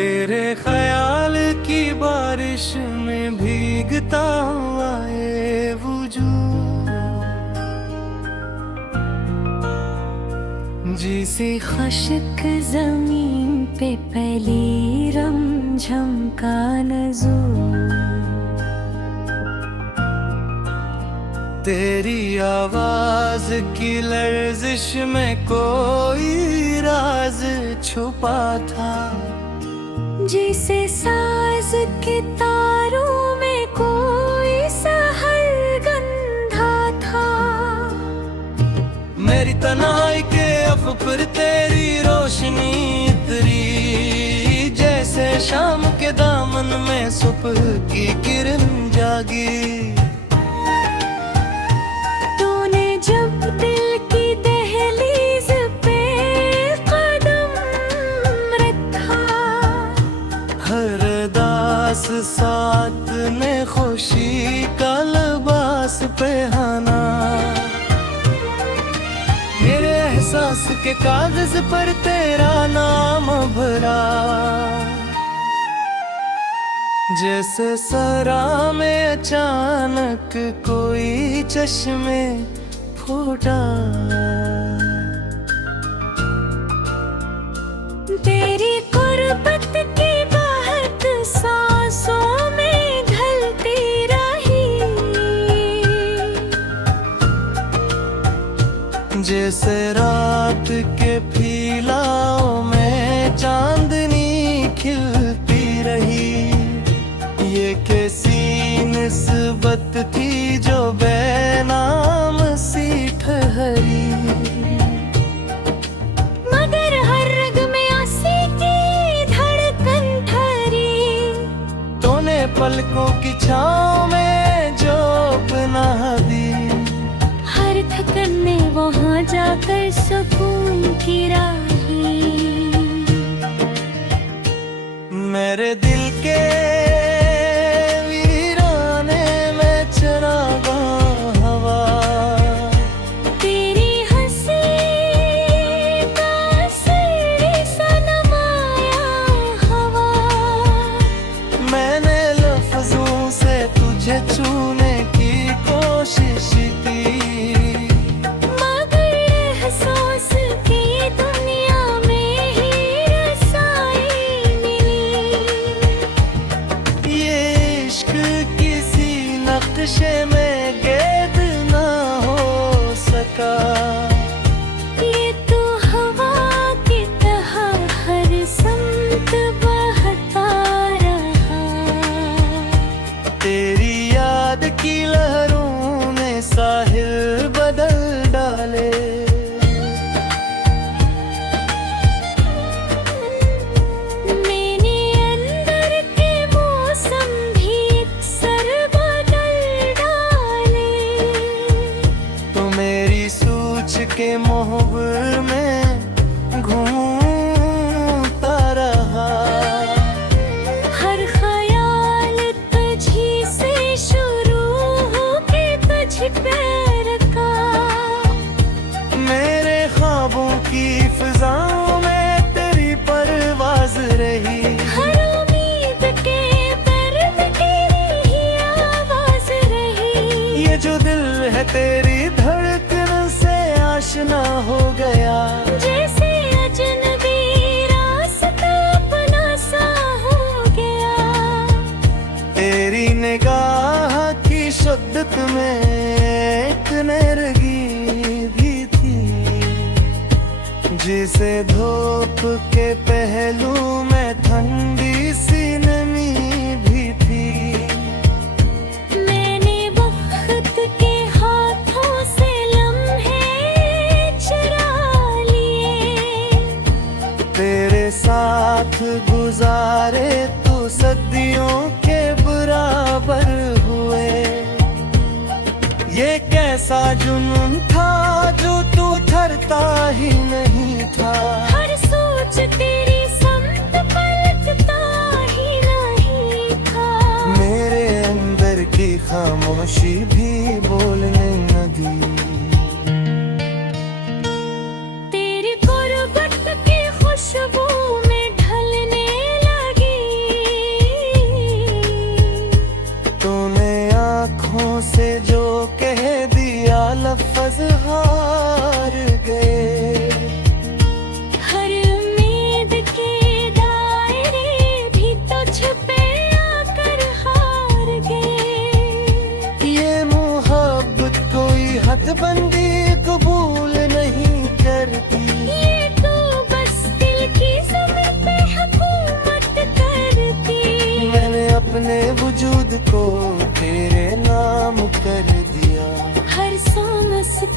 तेरे ख्याल की बारिश में भीगता हुआ ये वजूद, जिसे खशक जमीन पे पहली रमझम का नज़ूर। तेरी आवाज की लर्जिश में कोई राज छुपा था, जिसे साज के तारों में कोई सहर गंधा था। मेरी तन्हाई के अफ़ पर तेरी रोशनी इतरी, जैसे शाम के दामन में सुबह की किरण जागी। तूने जब दिल की दहलीज पे कदम रखा, हर दास साथ ने खुशी का लिबास पहना। मेरे एहसास के कागज पर तेरा नाम भरा, जैसे सरा में अचानक कोई चश्मे फूटा। तेरी कुर्बत की बात सांसों में ढलती रही, जैसे रात के फीलाओं में चांदनी खिलती रही। ये कैसी निस्बत थी जो बेनाम सी ठहरी, मगर हर रग में आसी की धड़कन ठहरी। तूने पलकों की छाँव में जो अपना दी, हर थकन ने वहाँ जाकर सुकून की राही। मेरे दिल के वीराने में चरागा हवा, तेरी हंसी का असर सा नमाया हवा। मैंने लफ्जों से तुझे छूने की कोशिश की, मगर एहसास की दुनिया में ही रसाई मिली। ये इश्क किसी नक्शे में कैद ना हो सका। ये तो हवा की तरह हर समत बहता रहा। तेरी याद की लहरों ने साहिल बदल डाले, मेरे अंदर के मौसम भी अक्सर बदल डाले। तो मेरी सोच के मोहब्बत में घूमता रहा। हर ख्याल तुझी से शुरू होके तुझ पे रखा। मेरे ख्वाबों की फिजाओं में तेरी परवाज रही, हर उम्मीद के दर्द तेरी ही आवाज रही। ये जो दिल है तेरी धड़कन से आशना हो गया। जैसे अजनबी रास्ता अपना सा हो गया। तेरी निगाह की शिद्दत में एक नरगी भी थी, जिसे धूप के पहलू में ठंडी सी नमी भी थी। मैंने वक्त के हाथों से लम्हे चुरा लिए। तेरे साथ गुजारे तो सदियों के बराबर हुए। ये कैसा जुनून था जो तू ठहरता ही नहीं था। हर सोच तेरी समत पलटता ही नहीं था। मेरे अंदर की खामोशी भी बोलने न दी। तेरी गुर्बत की खुशबू में ढलने लगी।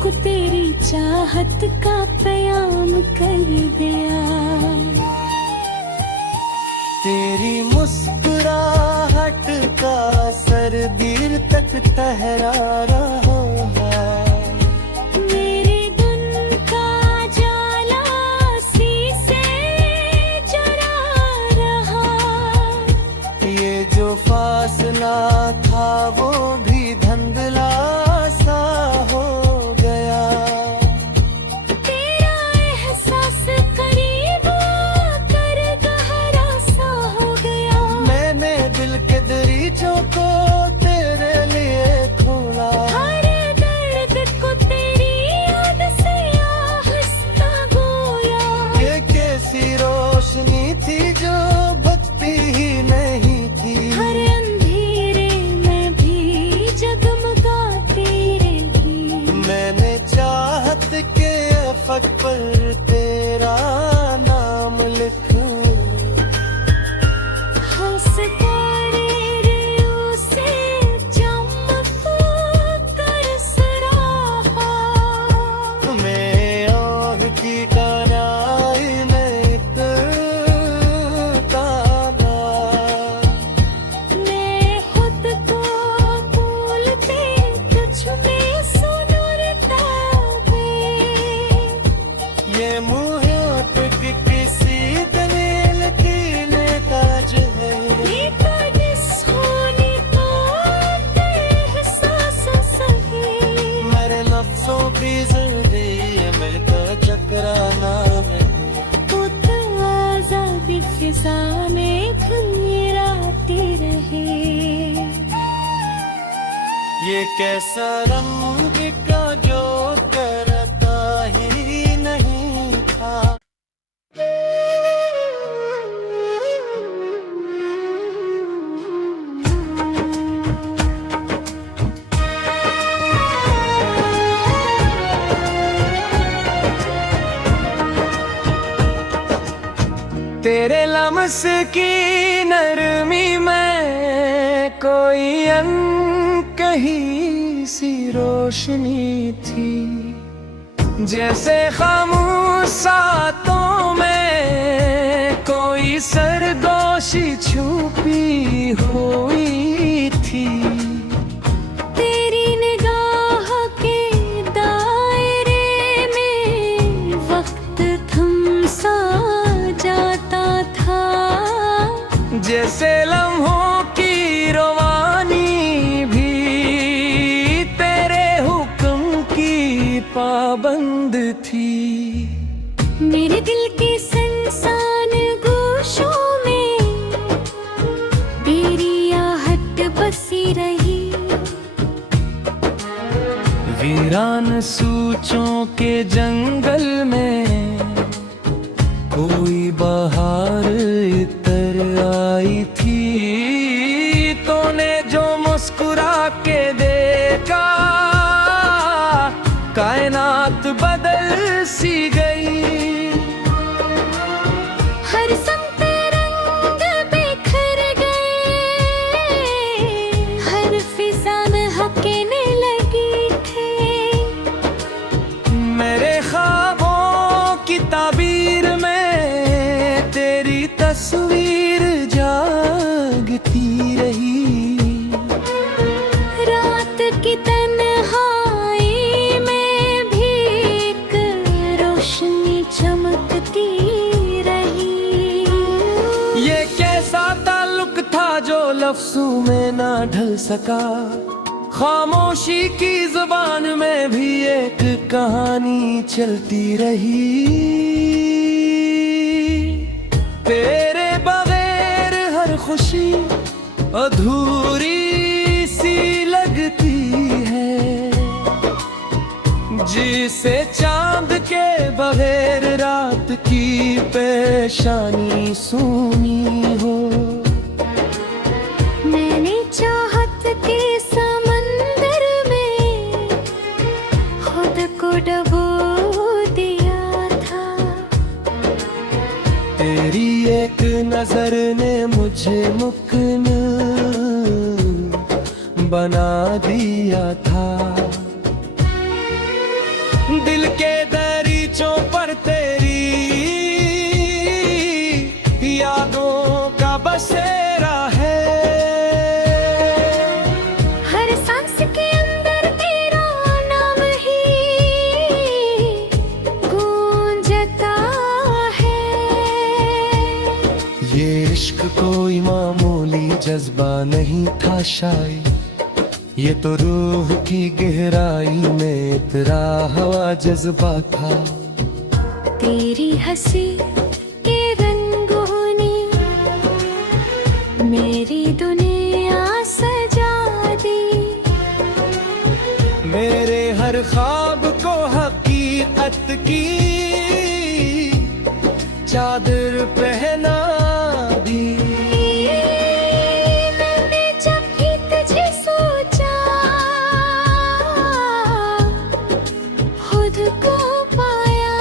को तेरी चाहत का प्याम कर दिया। तेरी मुस्कुराहट का असर देर तक ठहरा रहा है। मेरे दिन का जाला शीशे जला रहा। ये जो फासला था वो भी धुंधला सा हो गया। तेरा एहसास करीब आकर गहरा सा हो गया। मैंने दिल के दरीचों को तेरे लिए खोला। हर दर्द को तेरी याद से आहस्ता गोया। ये कैसी रोशनी थी जो बत्ती ही नहीं थी। हर अंधेरे में भी जगमगाती रही। मैंने चाहत के अफक पर तेरा नाम लिखूं। हंस तारे उसे चमक कर सराहा। मैं आग की कनाई में तारा। मैं खुद को भूलते तुझ में सुनरता दे। ये मुहूर्त की किसी दलील की नेताज है। ये ताजिस होने का एहसास सही। मेरे नफ्सों की जिंदगी में तो चकराना है। तू तो आजादी फिजा में खिलराती रहे। ये कैसा रंग का जो करता ही नहीं था। तेरे लम्स की नरमी में कोई अनकही सी रोशनी थी। जैसे खामोश सातों में कोई सरगोशी छुपी हुई थी। तेरी निगाह के दायरे में वक्त थम सा जाता था। जैसे लम्हों की रवानी भी तेरे हुक्म की पाबंद थी। मेरे दिल के संसान गोशों में तेरी आहट बसी रही। वीरान सूचों के जंगल में कोई बहार इतर आई थी। तूने जो मुस्कुरा के देखा कायनात बदल सी गई। हर संग रंग बिखर गए। हर फिजा में हकीने लगी थे। मेरे ख्वाबों की ताबीर में तेरी तस्वीर जागती रही। रात की तन्हाई में भी एक रोशनी चमकती रही। ये कैसा ताल्लुक था जो लफ्जों में ना ढल सका। खामोशी की जुबान में भी एक कहानी चलती रही। तेरे बगैर हर खुशी अधूरी सी लगती है। जिसे चांद के बगैर रात की पेशानी सूनी हो। मैंने चाहत के समंदर में खुद को डबो दिया था। तेरी एक नजर ने मुझे मुकन बना दिया था। तेरी यादों का बसेरा है। हर सांस के अंदर तेरा नाम ही गूंजता है। ये इश्क कोई मामूली जज्बा नहीं था शायद, ये तो रूह की गहराई में इतरा हुआ जज्बा था। तेरी हंसी के रंगों ने मेरी दुनिया सजा दी। मेरे हर ख्वाब को हकीकत की चादर पहना दी। मैंने जब भी तुझे सोचा खुद को पाया।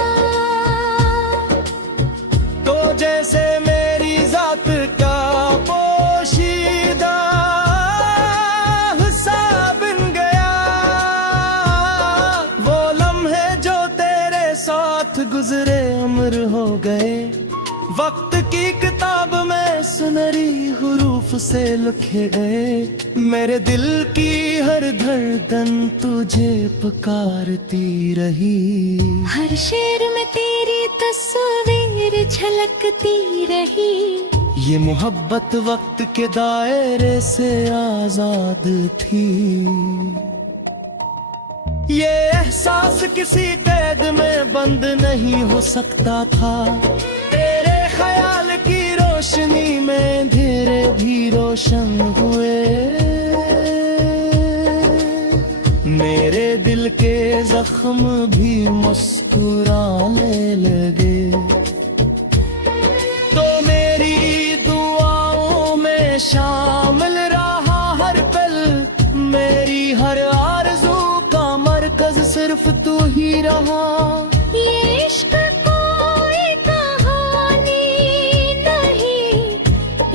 तो जैसे मेरी जात का पोशीदा हिस्सा बन गया, वो लम्हे जो तेरे साथ गुजरे उम्र हो गए। वक्त की किताब में सुनहरी हुरूफ से लिखे गए। मेरे दिल की हर धड़कन तुझे पुकारती रही। हर शेर में तेरी तस्वीर झलकती रही। ये मोहब्बत वक्त के दायरे से आजाद थी। ये एहसास किसी कैद में बंद नहीं हो सकता था। तेरे ख्याल की रोशनी में धीरे भी रोशन हुए। मेरे दिल के जख्म भी मुस्कुराने लगे। तो मेरी दुआओं में शामिल रहा हर पल। मेरी हर आरज़ू का मरकज सिर्फ तू ही रहा। ये इश्क कोई कहानी नहीं,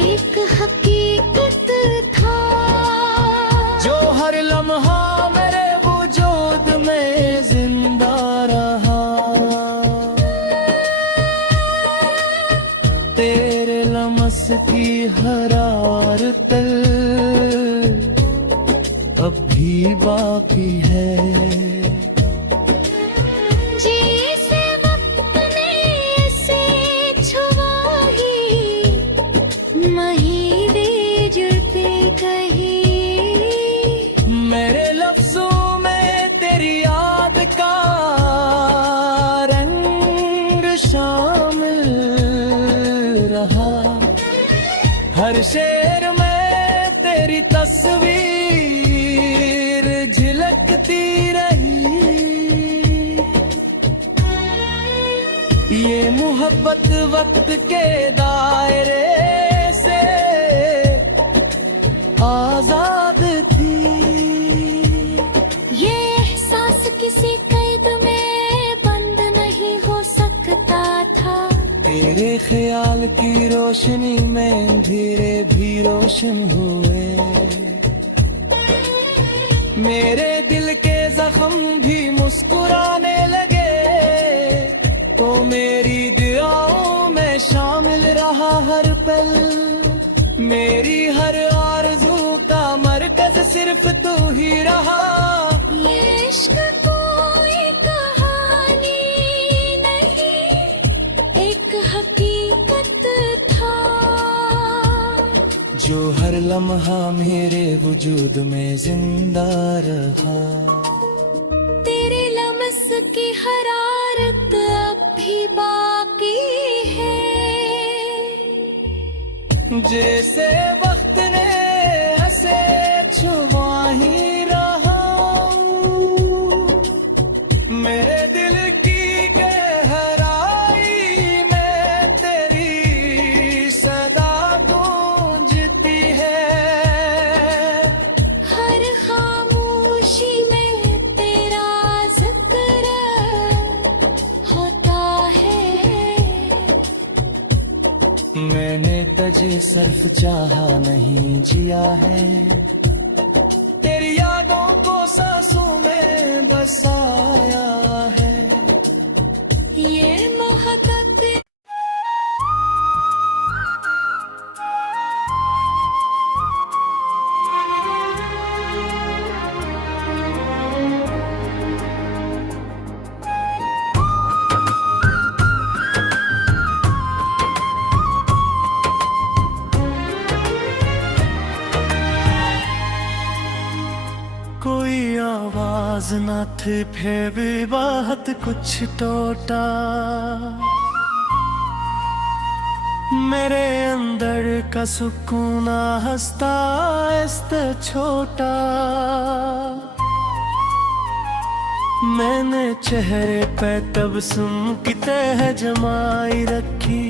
एक हकीकत था जो हर लम्हा मेरे वजूद में जिंदा रहा। तेरे लमस की हरारत अब भी बाकी है। जैसे वक्त ने ऐसे छुआ ही महीने जुड़ते कहीं। मेरे लफ्जों में तेरी याद का रंग शामिल रहा। हर शेर में तेरी तस्वीर झलकती रही। ये मोहब्बत वक्त के दायरे से आजाद थी। ये एहसास किसी कैद में बंद नहीं हो सकता था। तेरे ख्याल की रोशनी में धीरे भी रोशन हुए। मेरे दिल के जख्म भी मुस्कुराने लगे। तो मेरी दुआओं में शामिल रहा हर पल। मेरी हर आरज़ू का मरकज सिर्फ तू ही रहा। ये इश्क कोई कहानी नहीं, एक हकीकत था जो हर लम्हा मेरे वजूद में जिंदा रहा। तेरे लमस की हरारत अब भी बाकी है। जैसे वक्त ने ऐसे छुआ ही रहा। मेरे दिल की गहराई में तेरी सदा गूंजती है। हर खामोशी में तेरा जिक्र होता है। मैंने तुझे सिर्फ चाहा नहीं जिया है। तेरी यादों को सांसों में बसाया है। ये साथ फिर भी बात कुछ टोटा। मेरे अंदर का सुकून हंसता ऐसे छोटा। मैंने चेहरे पे तबस्सुम की तह जमाई रखी।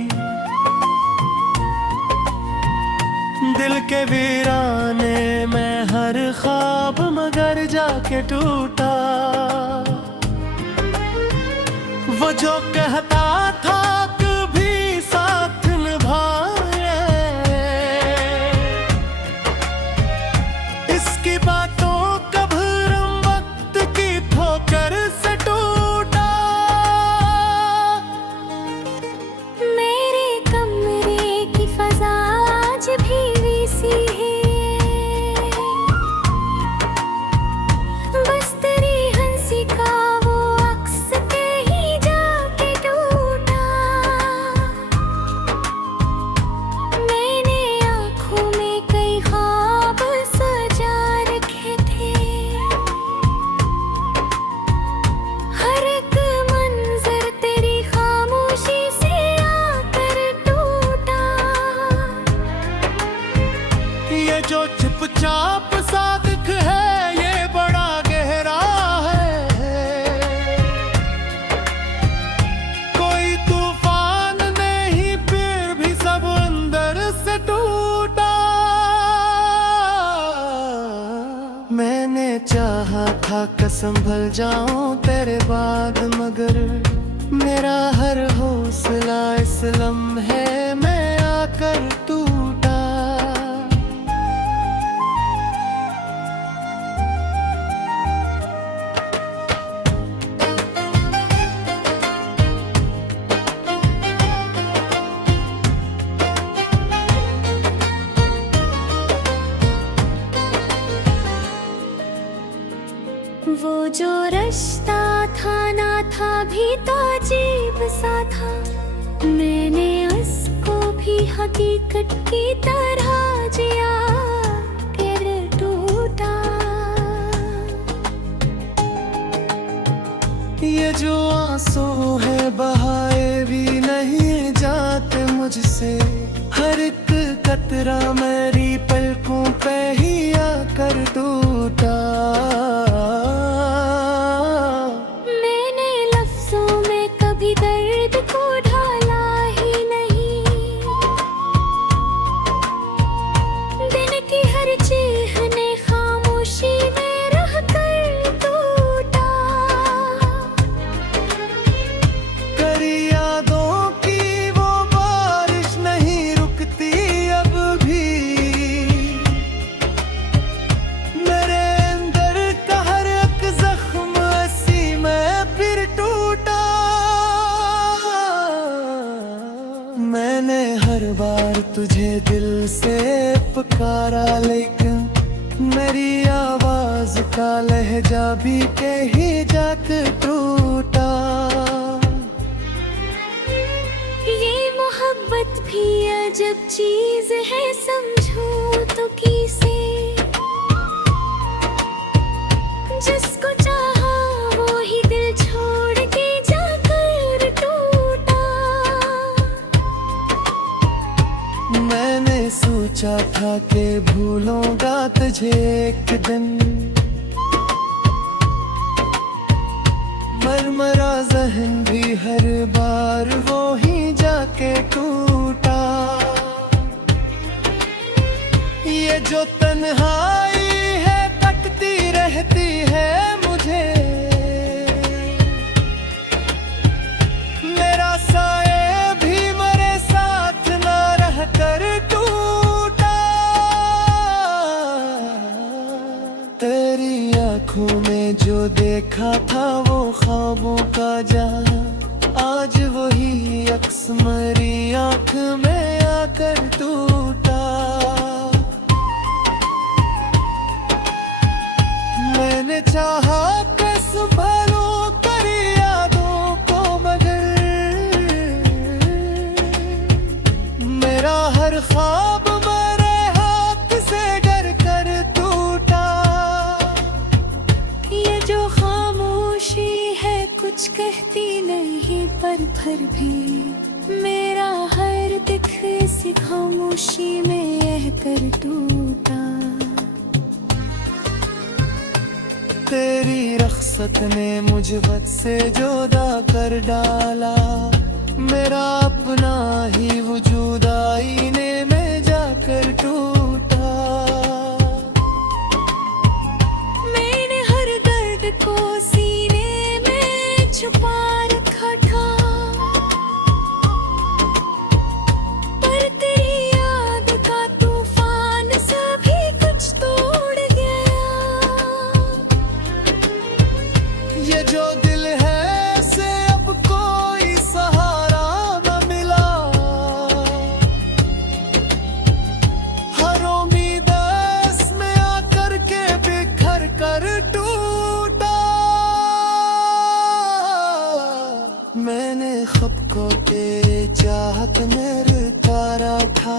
दिल के वीराने में हर ख्वाब मगर जाके टूटा। वो जो कहता था कभी साथ निभाए, इसकी बातों का भरम वक्त की ठोकर से टूटा। मेरे कमरे की फजा आज भी वैसी है, बस तेरी हंसी का वो अक्स कहीं जाके टूटा। मैंने आँखों में कई ख्वाब सजा रखे थे, हर एक मंजर तेरी खामोशी से आकर टूटा। ये जो चुपचाप सादिक है ये बड़ा गहरा है। कोई तूफान नहीं फिर भी सब अंदर से टूटा। मैंने चाहा था कि संभल जाऊं तेरे बाद, मगर मेरा हर हौसला इस लम्हे में आकर टूटा। वो जो रिश्ता था ना था भी तो अजीब सा था। मैंने उसको भी हकीकत की तरह जिया कर टूटा। ये जो आंसू है बहाए भी नहीं जाते मुझसे। हर एक कतरा मेरी पलकों पे ही आकर टूटा। मैंने लफ्जों में कभी दर्द को ढाला ही नहीं, दिन की हर चीख ने खामोशी में रह कर टूटा। करी यादों की वो बारिश नहीं रुकती अब भी। मेरे अंदर का हर एक जख्म ऐसी में फिर टूटा। मैंने हर बार तुझे दिल से पुकारा, लेकिन मेरी आवाज का लहजा भी कहीं जाकर टूटा। ये मोहब्बत भी अजब चीज है, समझो तो किसे। जिसको चाहा वो ही दिल छोड़ के जाकर टूटा। मैंने सोचा था कि भूलूंगा तुझे एक दिन, मरमरा जहन भी हर बार वो ही जाके टूटा। ये जो तन्हाई है कटती रहती है मुझे। मेरा साए भी मेरे साथ ना रह कर टूटा। तेरी आंखों में जो देखा था वो ख्वाबों का जहां, आज वही अक्स मेरी आंख में आकर टूटा। मैंने चाहा कि संभालूं तेरी यादों को, मगर मेरा हर ख्वाब मेरे हाथ से डर कर टूटा। ये जो खामोश कहती नहीं पर फिर भी मेरा हर दिख इसी खामोशी में यह कर टूटा। तेरी रख्सत ने मुझ वत से जुदा कर डाला, मेरा अपना ही वजूद आईने में जाकर टूटा। मैंने हर दर्द को सीने में छुपा रखा था, पर तेरी याद का तूफान सभी कुछ तोड़ गया। ये जो दिल है से अब कोई सहारा न मिला, हर उम्मीद इसमें आकर के बिखर कर टूटा। मैंने खपकों के चाहत में तारा था,